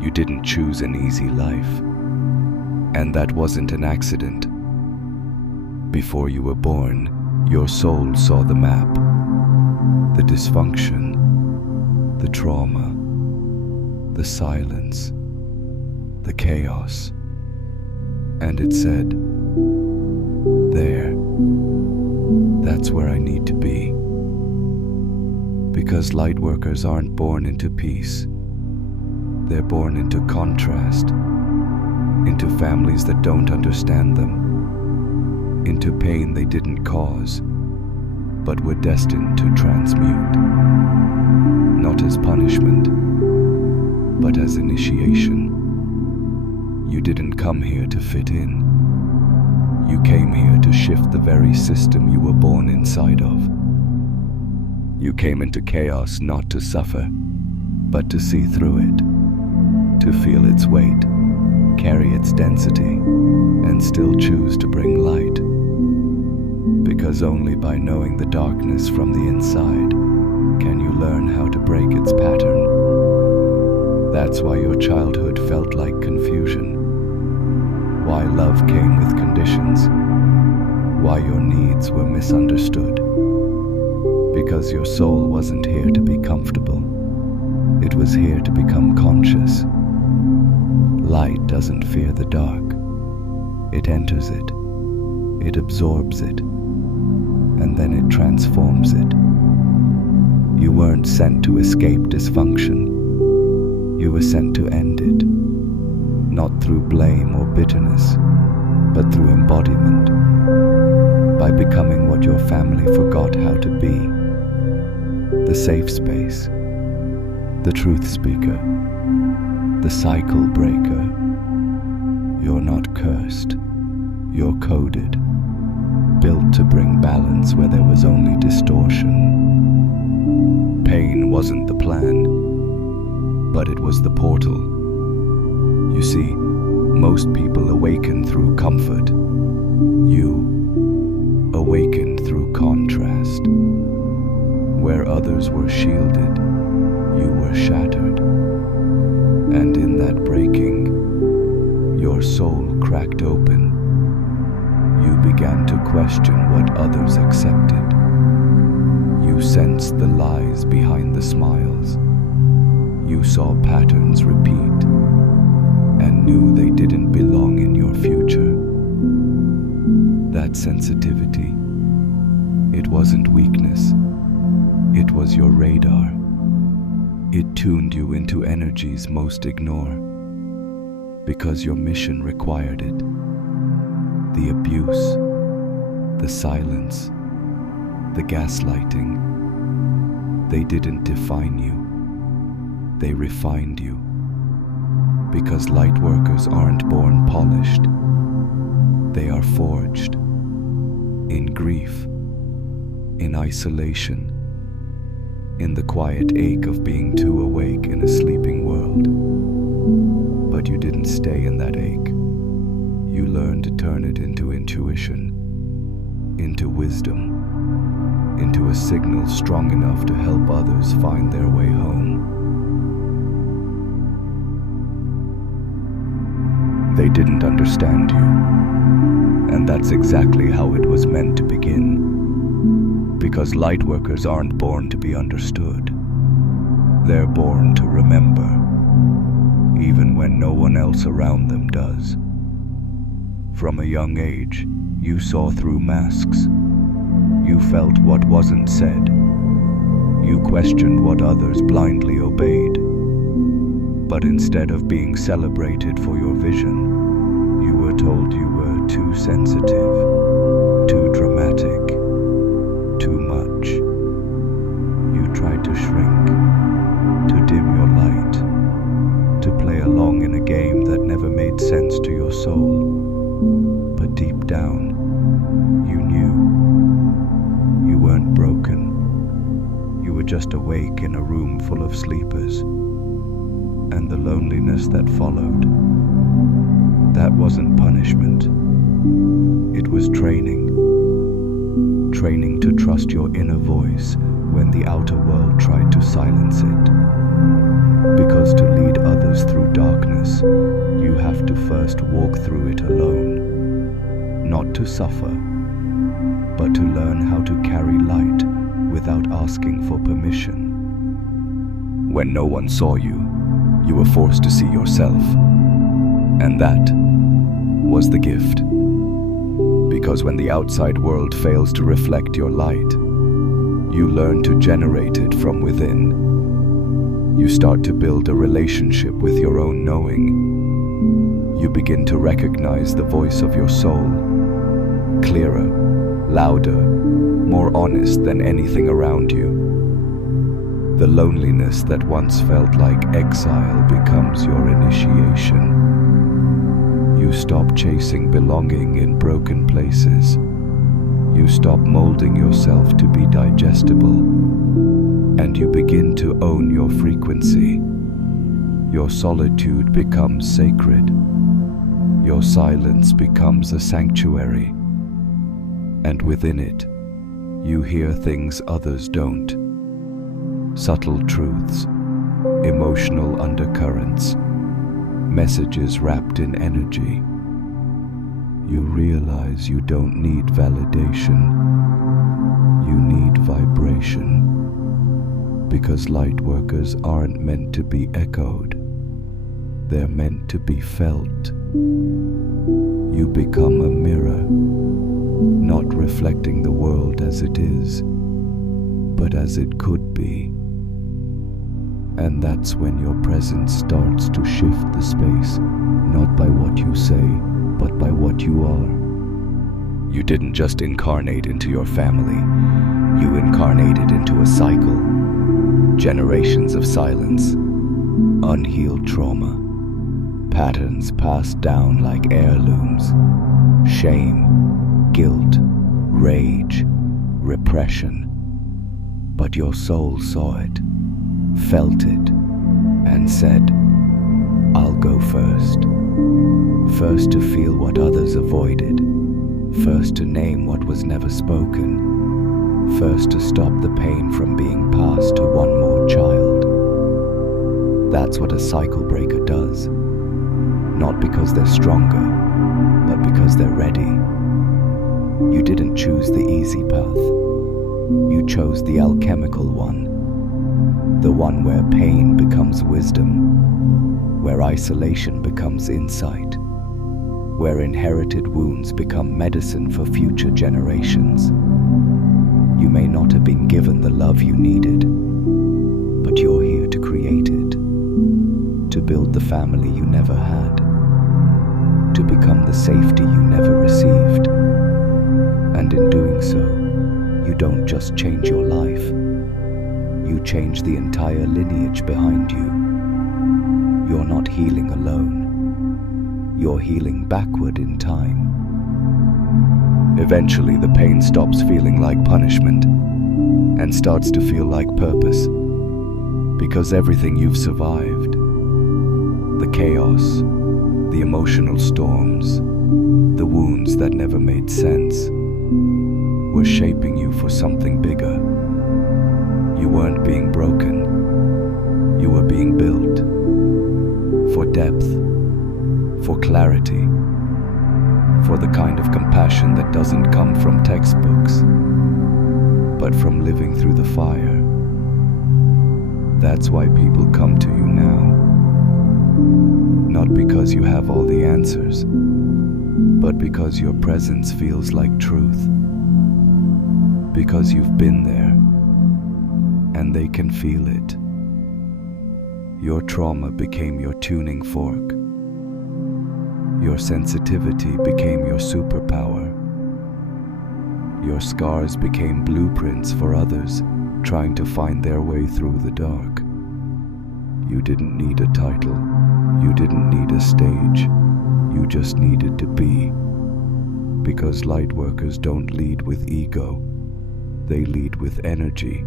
You didn't choose an easy life, and that wasn't an accident. Before you were born, your soul saw the map, the dysfunction, the trauma, the silence, the chaos, and it said, there, that's where I need to be. Because lightworkers aren't born into peace. They're born into contrast, into families that don't understand them, into pain they didn't cause, but were destined to transmute. Not as punishment, but as initiation. You didn't come here to fit in. You came here to shift the very system you were born inside of. You came into chaos not to suffer, but to see through it, to feel its weight, carry its density, and still choose to bring light. Because only by knowing the darkness from the inside can you learn how to break its pattern. That's why your childhood felt like confusion, why love came with conditions, why your needs were misunderstood. Because your soul wasn't here to be comfortable. It was here to become conscious. Light doesn't fear the dark. It enters it. It absorbs it. And then it transforms it. You weren't sent to escape dysfunction. You were sent to end it. Not through blame or bitterness, but through embodiment. By becoming what your family forgot how to be. The safe space, the truth speaker, the cycle breaker. You're not cursed, you're coded, built to bring balance where there was only distortion. Pain wasn't the plan, but it was the portal. You see, most people awaken through comfort. You awakened through contrast. Where others were shielded, you were shattered. And in that breaking, your soul cracked open. You began to question what others accepted. You sensed the lies behind the smiles. You saw patterns repeat and knew they didn't belong in your future. That sensitivity, it wasn't weakness. It was your radar. It tuned you into energies most ignore, because your mission required it. The abuse, the silence, the gaslighting, they didn't define you. They refined you. Because lightworkers aren't born polished. They are forged in grief, in isolation, in the quiet ache of being too awake in a sleeping world. But you didn't stay in that ache. You learned to turn it into intuition, into wisdom, into a signal strong enough to help others find their way home. They didn't understand you, and that's exactly how it was meant to begin. Because lightworkers aren't born to be understood. They're born to remember, even when no one else around them does. From a young age, you saw through masks. You felt what wasn't said. You questioned what others blindly obeyed. But instead of being celebrated for your vision, you were told you were too sensitive, too dramatic, too much. You tried to shrink, to dim your light, to play along in a game that never made sense to your soul. But deep down, you knew. You weren't broken. You were just awake in a room full of sleepers. And the loneliness that followed, that wasn't punishment. It was training. Training to trust your inner voice when the outer world tried to silence it. Because to lead others through darkness to suffer, but to learn how to carry light without asking for permission. When no one saw you, you were forced to see yourself, and that was the gift. Because when the outside world fails to reflect your light, you learn to generate it from within. You start to build a relationship with your own knowing. You begin to recognize the voice of your soul, clearer, louder, more honest than anything around you. The loneliness that once felt like exile becomes your initiation. You stop chasing belonging in broken places. You stop molding yourself to be digestible, and you begin to own your frequency. Your solitude becomes sacred. Your silence becomes a sanctuary, and within it, you hear things others don't. Subtle truths, emotional undercurrents, messages wrapped in energy. You realize you don't need validation. You need vibration. Because lightworkers aren't meant to be echoed. They're meant to be felt. You become a mirror, not reflecting the world as it is, but as it could be. And that's when your presence starts to shift the space, not by what you say, but by what you are. You didn't just incarnate into your family, you incarnated into a cycle. Generations of silence, unhealed trauma, patterns passed down like heirlooms, shame, guilt, rage, repression. But your soul saw it, felt it, and said, I'll go first. First to feel what others avoided, first to name what was never spoken, first to stop the pain from being passed to one more child. That's what a cycle breaker does. Not because they're stronger, but because they're ready. You didn't choose the easy path. You chose the alchemical one. The one where pain becomes wisdom, where isolation becomes insight, where inherited wounds become medicine for future generations. You may not have been given the love you needed, but you're here to create it, to build the family you never had, to become the safety you never received. And in doing so, you don't just change your life, you change the entire lineage behind you. You're not healing alone, you're healing backward in time. Eventually, the pain stops feeling like punishment and starts to feel like purpose, because everything you've survived, the chaos, the emotional storms, the wounds that never made sense, were shaping you for something bigger. You weren't being broken, you were being built, for depth, for clarity, for the kind of compassion that doesn't come from textbooks, but from living through the fire. That's why people come to you now. Not because you have all the answers, but because your presence feels like truth. Because you've been there, and they can feel it. Your trauma became your tuning fork. Your sensitivity became your superpower. Your scars became blueprints for others trying to find their way through the dark. You didn't need a title. You didn't need a stage. You just needed to be. Because lightworkers don't lead with ego. They lead with energy,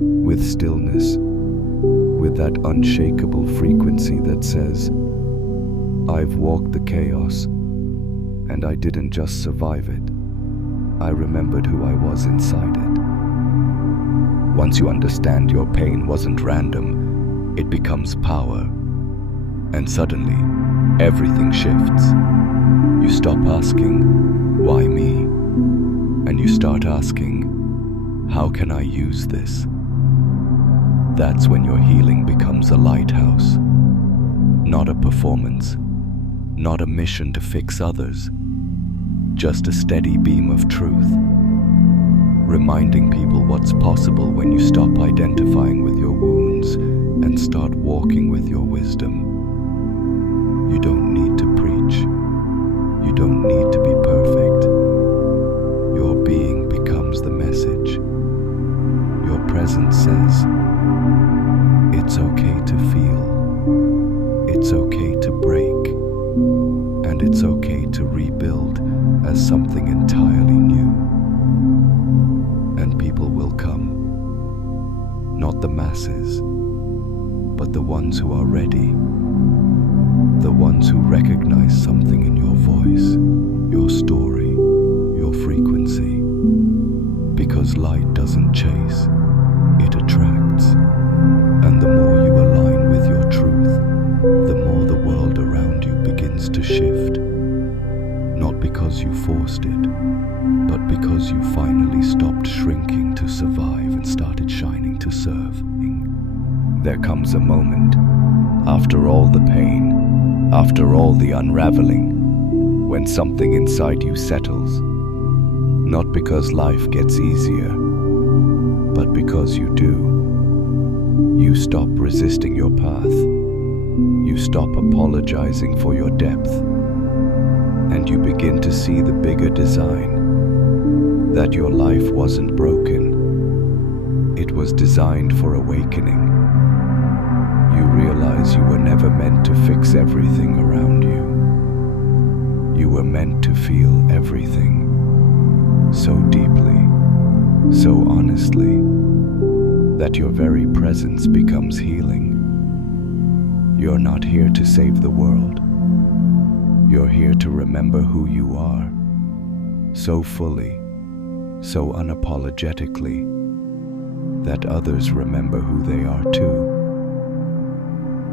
with stillness, with that unshakable frequency that says, I've walked the chaos, and I didn't just survive it. I remembered who I was inside it. Once you understand your pain wasn't random, it becomes power. And suddenly, everything shifts. You stop asking, why me? And you start asking, how can I use this? That's when your healing becomes a lighthouse, not a performance, not a mission to fix others, just a steady beam of truth, reminding people what's possible when you stop identifying with your wounds and start walking with your wisdom. You don't need to preach. You don't need to be perfect. Your being becomes the message. Your presence says, it's okay to feel. It's okay to break. And it's okay to rebuild as something entirely new. And people will come. Not the masses, but the ones who are ready. The ones who recognize something in your voice, your story, your frequency. Because light doesn't chase, it attracts. And the more you align with your truth, the more the world around you begins to shift. Not because you forced it, but because you finally stopped shrinking to survive and started shining to serve. There comes a moment, after all the pain, after all the unraveling, when something inside you settles. Not because life gets easier, but because you do. You stop resisting your path. You stop apologizing for your depth. And you begin to see the bigger design, that your life wasn't broken. It was designed for awakening. You realize you were never meant to fix everything around you. You were meant to feel everything so deeply, so honestly, that your very presence becomes healing. You're not here to save the world. You're here to remember who you are, so fully, so unapologetically, that others remember who they are too.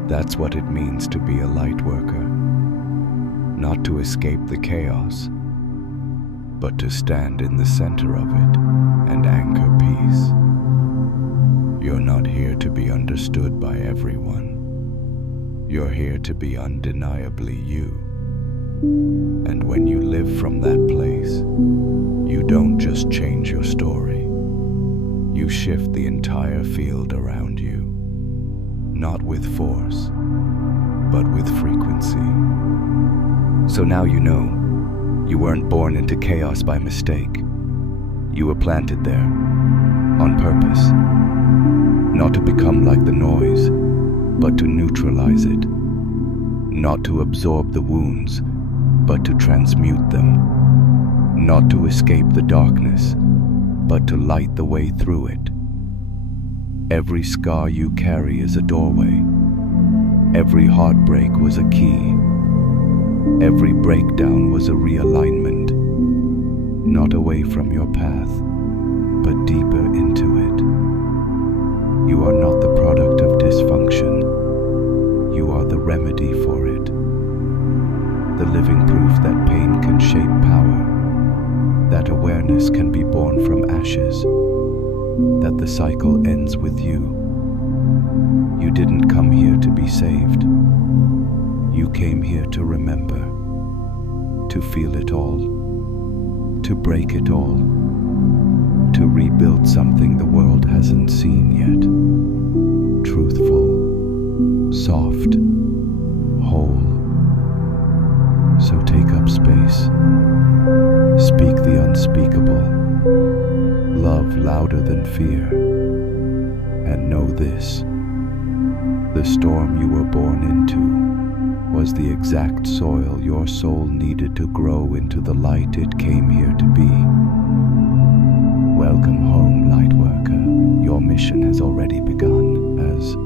That's what it means to be a light worker. Not to escape the chaos, but to stand in the center of it and anchor peace. You're not here to be understood by everyone. You're here to be undeniably you. And when you live from that place, you don't just change your story. You shift the entire field around you. Not with force, but with frequency. So now you know, you weren't born into chaos by mistake. You were planted there, on purpose. Not to become like the noise, but to neutralize it. Not to absorb the wounds, but to transmute them. Not to escape the darkness, but to light the way through it. Every scar you carry is a doorway. Every heartbreak was a key. Every breakdown was a realignment. Not away from your path, but deeper into it. You are not the product of dysfunction. You are the remedy for it. The living proof that pain can shape power, that awareness can be born from ashes, that the cycle ends with you. You didn't come here to be saved. You came here to remember, to feel it all, to break it all, to rebuild something the world hasn't seen yet. Truthful, soft, whole. So take up space. Speak the unspeakable. Love louder than fear. And know this: the storm you were born into was the exact soil your soul needed to grow into the light it came here to be. Welcome home, Lightworker. Your mission has already begun as